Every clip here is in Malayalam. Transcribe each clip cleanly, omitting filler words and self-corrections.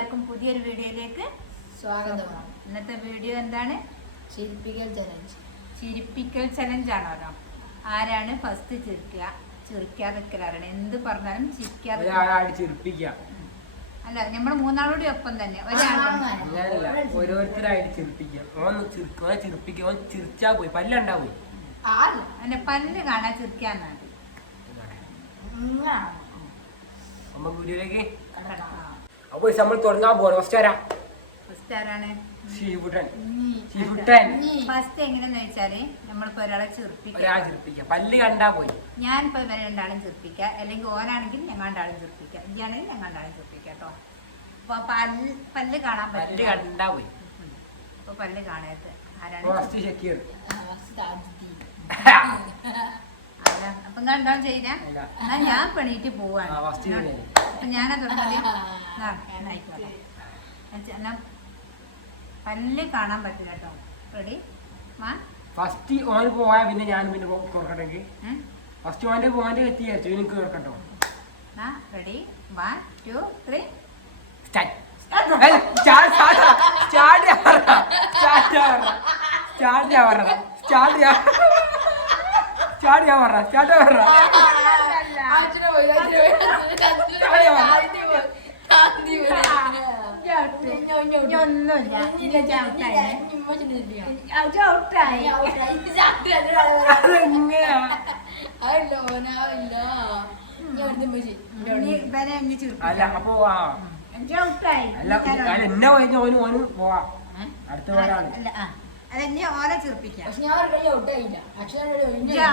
എല്ലാവർക്കും പുതിയൊരു വീഡിയോയിലേക്ക് സ്വാഗതം. ഇന്നത്തെ വീഡിയോ എന്താണ്? ചിരിപ്പിക്കൽ ചലഞ്ച് ആണോ? ആരാണ് ഫസ്റ്റ് ചിരിക്കാതെ എന്ത് പറഞ്ഞാലും ചിരിക്കാതെ അല്ല, നമ്മള് മൂന്നാളോടെ ഒപ്പം തന്നെ ഓരോരുത്തരായിട്ട് ചിരിച്ചാ പോയി പല്ലുണ്ടാവും. അല്ല, പല്ല് കാണാൻ ചിരിക്കാന്നാണ്. വീഡിയോയിലേക്ക് അപ്പൊ നമ്മൾ തുടങ്ങാൻ പോകണം. ഫസ്റ്റ് ആരാണ്? ഫസ്റ്റ് എങ്ങനെയാന്ന് വെച്ചാല് നമ്മളിപ്പോ ഒരാളെ ചിരിപ്പിക്കാം. പല്ല് കണ്ടാ പോയി. ഞാനിപ്പോ ഇവരെ രണ്ടാളും ചിരിപ്പിക്കുക, അല്ലെങ്കിൽ ഓനാണെങ്കിൽ ഞങ്ങാണ്ടാളും ചിരിപ്പിക്കുക, ഇയാണെങ്കിൽ ഞങ്ങാണ്ടാളും ചിരിപ്പിക്കുക കേട്ടോ. അപ്പൊ പല്ല് കാണാൻ പല്ല് കണ്ടാ പോയി. അപ്പൊ പല്ല് കാണരുത്. ആരാണ്? അപ്പൊ കണ്ടാവും ചെയ്താ ഞാൻ പണിയിട്ട് പോവാണ്. അപ്പൊ ഞാനത് പല്ല് കാണാൻ പറ്റില്ല കേട്ടോ. റെഡി? ഫസ്റ്റ് ഓന് പോയാ പിന്നെ ഞാൻ പിന്നെ തുറക്കട്ടെങ്കിൽ ഫസ്റ്റ് ഓന്റെ എത്തിയാച്ചു എനിക്ക് തുറക്കട്ടോ. റെഡി? 1 2 3 ഓനെ ചിരിപ്പിക്കാം.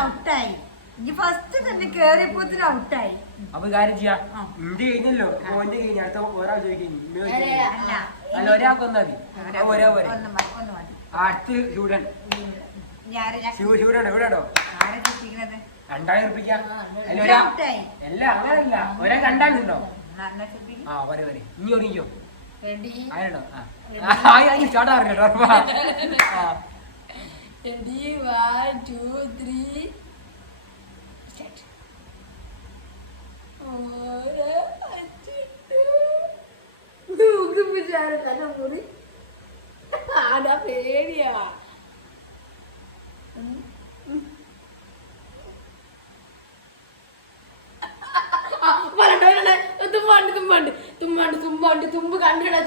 ഔട്ടായി. ഇനി ഫസ്റ്റ് തന്നെ കേറിയപ്പോത്തിന് ഔട്ടായി. അപ്പൊ കാര്യം ചെയ്യാം, ഇന്ത്യ കഴിഞ്ഞല്ലോ. ഓന്റെ കഴിഞ്ഞ അടുത്ത ഒരാൾ ചോദിക്കുന്നു. അല്ല, ഒരാൾക്ക് ഒന്നാ മതി. അടുത്ത് സ്റ്റുഡൻ എവിടെയോ 2000 ഉറുപ്പിക്കാം. എല്ലാം അങ്ങനല്ല, ഒരാ രണ്ടാളുണ്ടോ? ആ വരെ ഇനി ഒറിയിക്കോ ആരണോ? സ്റ്റാർട്ട് അറിഞ്ഞോ? 1 2 3 പേടിയാ. തുമ്പ് കണ്ടിടാ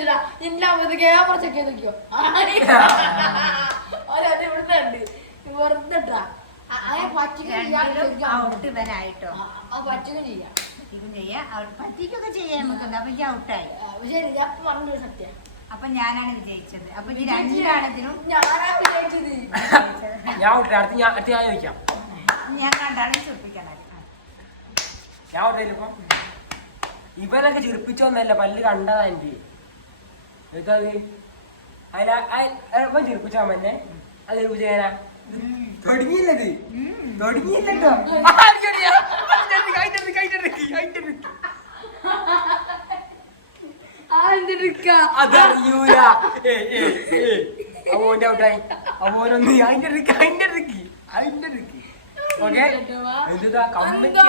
എല്ലാം ക്യാമറച്ചൊക്കെ നോക്കിയോ. ഇവിടുത്തെ ഉണ്ട് വെറുതെട്ടാ. വരായിട്ടോ പറ്റുക ചെയ്യാം. പറ്റിക്കൊക്കെ ചെയ്യാൻ നമുക്ക്. അപ്പൊ ഈ ഔട്ടായി. ശരി, ഞാൻ പറഞ്ഞൊരു സത്യം. അപ്പൊ ഞാനാണ് വിജയിച്ചത്. അപ്പൊ ഈ രണ്ടാണത്തിനും ഞാനാ വിജയിച്ചത്. ഞാൻ കണ്ടാലും ചിരിപ്പിക്കണം. ഞാൻ ഇപ്പൊ ഇവനൊക്കെ ചിരിപ്പിച്ചോന്നല്ല, പല്ല് കണ്ടതാ എനിക്ക്. ഇവൻ ചിരിപ്പിച്ചാ മന്നെ അത് ചിരിപ്പിച്ചാ തുടങ്ങിയില്ലത് തുടങ്ങിയില്ലല്ലോ. അതറിയൂല. അവന്റെ ഔട്ടായി. അവനൊന്ന് അതിന്റെ ഓക്കെ. എന്താ കമ്മിറ്റി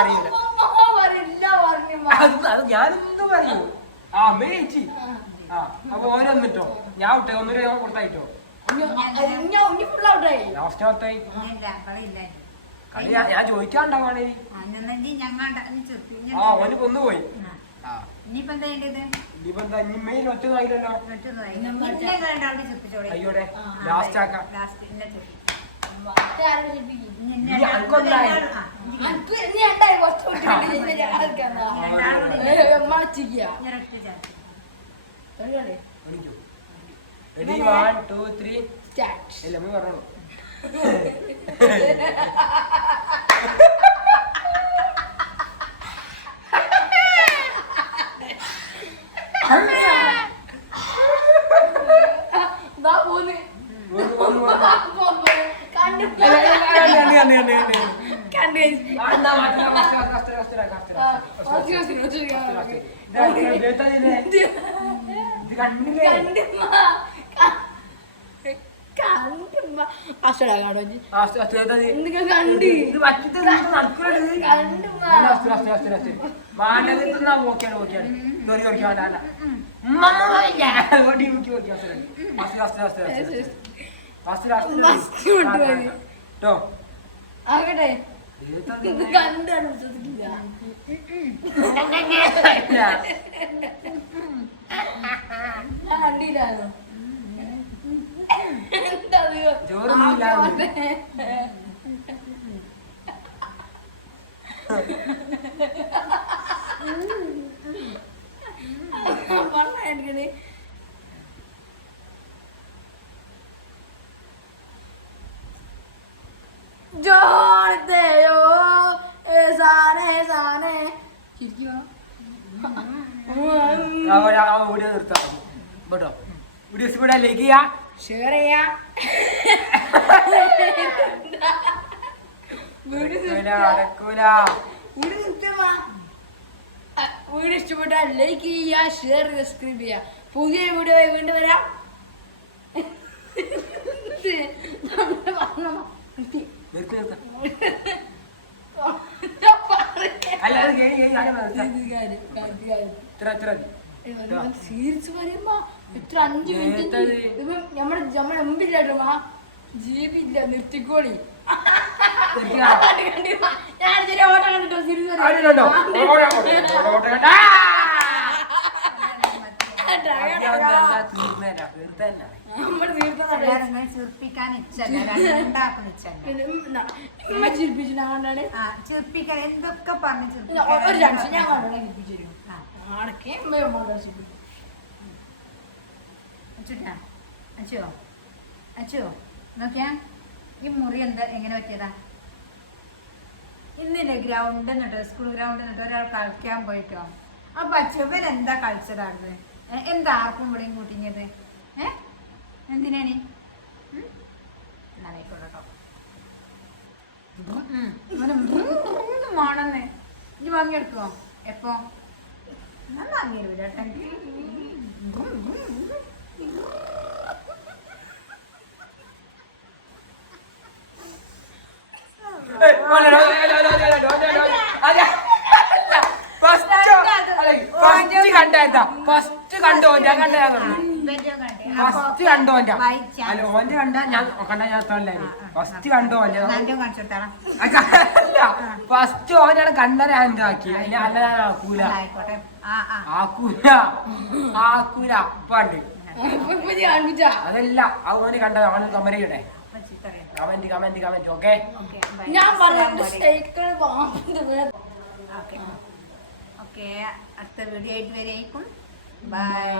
അറിയില്ല. അത് ഞാനെന്ത് പറയൂ. ആ അമ്മ ചേച്ചി. ആ അപ്പൊ ഓരോന്നിട്ടോ ഞാൻ ഔട്ടായി. ഒന്നൂടെ കൊടുത്തായിട്ടോ. ലാസ്റ്റ് ഔട്ടായി. കളി ഞാൻ ചോദിക്കാണ്ടാവാണേ. ആ ഓന് കൊന്നുപോയി. ഇനിയിപ്പോ എന്താ വേണ്ടത്? ഇനിയിപ്പോ എന്താ ഇനി മെയിൻ ഒറ്റതായില്ലല്ലോ. അയ്യോടെ ലാസ്റ്റ് ആക്കാം. Ready 1 2 3 start. ഇല്ല മീ പറഞ്ഞോളൂ. ആകട്ടെ ഇത് കണ്ടാണ് വിശ്വസിക്കില്ല. ഞാൻ കണ്ടില്ലായിരുന്നു. എന്താ പറഞ്ഞേ ജോണത്തെയോ സാനേ സാനേ ചിരിക്കോ വീഡിയോ നിർത്താം കേട്ടോ. വീഡിയോസ് കൂടെ ലൈക്ക് ചെയ്യാ, ഷെയർ ചെയ്യാ, വീഡിയോ ഇഷ്ടപ്പെട്ടാൽ ലൈക്ക് ചെയ്യുക, ഷെയർ ചെയ്യുക, സബ്സ്ക്രൈബ് ചെയ്യുക. പുതിയ വീഡിയോ വീണ്ടും വരാം. സീരിയസ് പറയുമ്പോ എത്ര 5 മിനിറ്റ് നമ്മുടെ മുമ്പില്ലാട്ടോ ജീവില്ല നിർത്തിക്കോളി. ഞാൻ ചെറിയ ഓട്ടം കണ്ടിട്ടോ സീരിയസ് ചിർപ്പിക്കാൻ എന്തൊക്കെ പറഞ്ഞു ഒരു ചാൻസ് ഞാൻ ചിരിപ്പിച്ചിരുന്നു. അച്ചോ അച്ചോ നോക്കിയാ ഈ മുറി എന്താ എങ്ങനെ പറ്റിയതാ? ഇന്നില്ലേ ഗ്രൗണ്ട് എന്നിട്ടോ സ്കൂൾ ഗ്രൗണ്ട് എന്നിട്ടോ ഒരാൾ കളിക്കാൻ പോയിട്ടോ. അപ്പൊ അച്ഛൻ എന്താ കളിച്ചതാണ്? എന്താ ആർക്കും ഇവിടെയും കൂട്ടിഞ്ഞത്? എന്തിനാണ്? എന്നായിക്കോട്ടോ വേണമെന്ന് ഇനി വാങ്ങിയെടുക്കുവോ? എപ്പോ? ഞാൻ വാങ്ങിയില്ല ഫസ്റ്റ് കണ്ടോ ഞാൻ ഫസ്റ്റ് കണ്ടോ അല്ല ഓന്റെ കണ്ടാ ഞാൻ കണ്ടാ ഞാൻ ഫസ്റ്റ് കണ്ടോ ഫസ്റ്റ് ഓനാണ് കണ്ടനെ എന്താക്കി അതിന് അല്ല ഞാൻ ആക്കൂല ആക്കൂല ആക്കൂല പണ്ട് അതല്ല ഓന് കണ്ടത് അവന് കമരയുടെ കമന്റ് കമന്റ് കമന്റ് ഓക്കെ ഞാൻ പറഞ്ഞു ഓക്കെ അടുത്ത വീഡിയോ ആയിട്ട് വരേക്കും ബൈ.